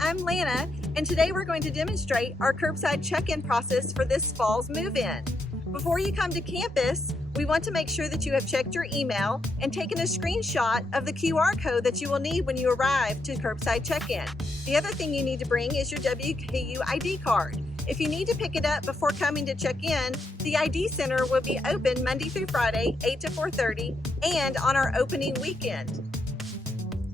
I'm Lana, and today we're going to demonstrate our curbside check-in process for this fall's move-in. Before you come to campus, we want to make sure that you have checked your email and taken a screenshot of the QR code that you will need when you arrive to curbside check-in. The other thing you need to bring is your WKU ID card. If you need to pick it up before coming to check in, the ID Center will be open Monday through Friday, 8 to 4:30, and on our opening weekend.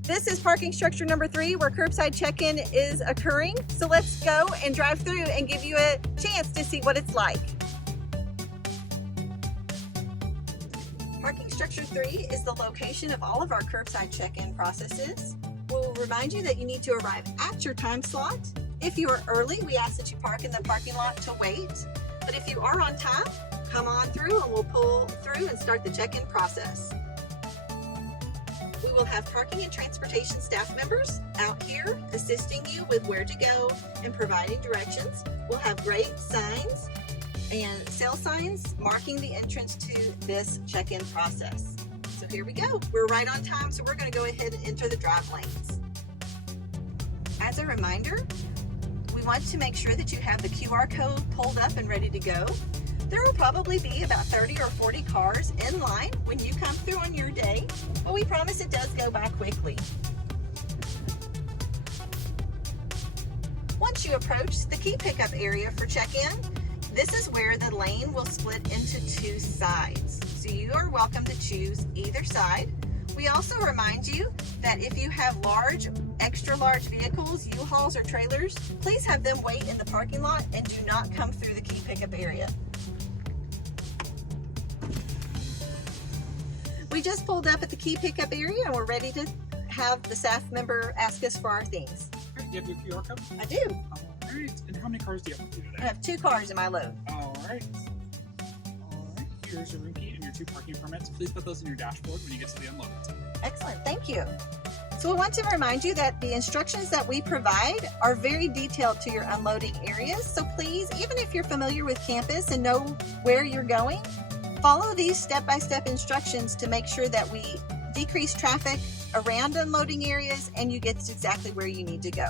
This is parking structure number 3 where curbside check-in is occurring. So let's go and drive through and give you a chance to see what it's like. Parking structure 3 is the location of all of our curbside check-in processes. We'll remind you that you need to arrive at your time slot. If you are early, we ask that you park in the parking lot to wait. But if you are on time, come on through and we'll pull through and start the check-in process. We will have parking and transportation staff members out here assisting you with where to go and providing directions. We'll have great signs and sale signs marking the entrance to this check-in process. So here we go. We're right on time, so we're going to go ahead and enter the drive lanes. As a reminder, we want to make sure that you have the QR code pulled up and ready to go. There will probably be about 30 or 40 cars in line when you come through on your day, but we promise it does go by quickly. Once you approach the key pickup area for check-in, this is where the lane will split into 2 sides. So you are welcome to choose either side. We also remind you that if you have large, extra large vehicles, U-Hauls or trailers, please have them wait in the parking lot and do not come through the key pickup area. We just pulled up at the key pickup area and we're ready to have the staff member ask us for our things. Do you have your QR code? I do. All right. And how many cars do you have with you today? I have 2 cars in my load. All right. Here's your room key and your 2 parking permits. Please put those in your dashboard when you get to the unloading zone. Excellent, thank you. So we want to remind you that the instructions that we provide are very detailed to your unloading areas. So please, even if you're familiar with campus and know where you're going, follow these step-by-step instructions to make sure that we decrease traffic around unloading areas and you get to exactly where you need to go.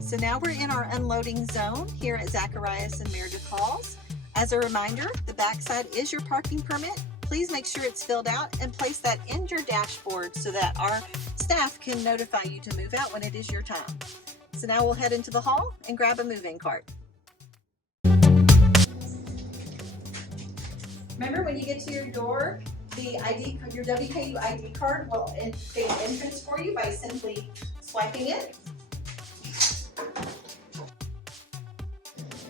So now we're in our unloading zone here at Zacharias and Meredith Halls. As a reminder, the backside is your parking permit. Please make sure it's filled out and place that in your dashboard so that our staff can notify you to move out when it is your time. So now we'll head into the hall and grab a move-in cart. Remember, when you get to your door, the your WKU ID card will create an entrance for you by simply swiping it.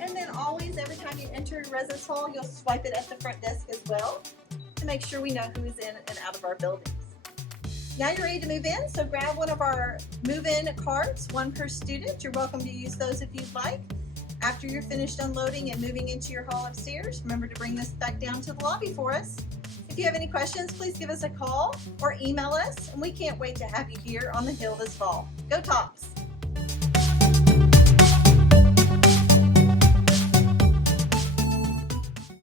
And then always, every time you enter residence hall, you'll swipe it at the front desk as well to make sure we know who's in and out of our buildings. Now you're ready to move in, so grab one of our move-in cards, 1 per student. You're welcome to use those if you'd like. After you're finished unloading and moving into your hall upstairs, remember to bring this back down to the lobby for us. If you have any questions, please give us a call or email us, and we can't wait to have you here on the Hill this fall. Go Tops!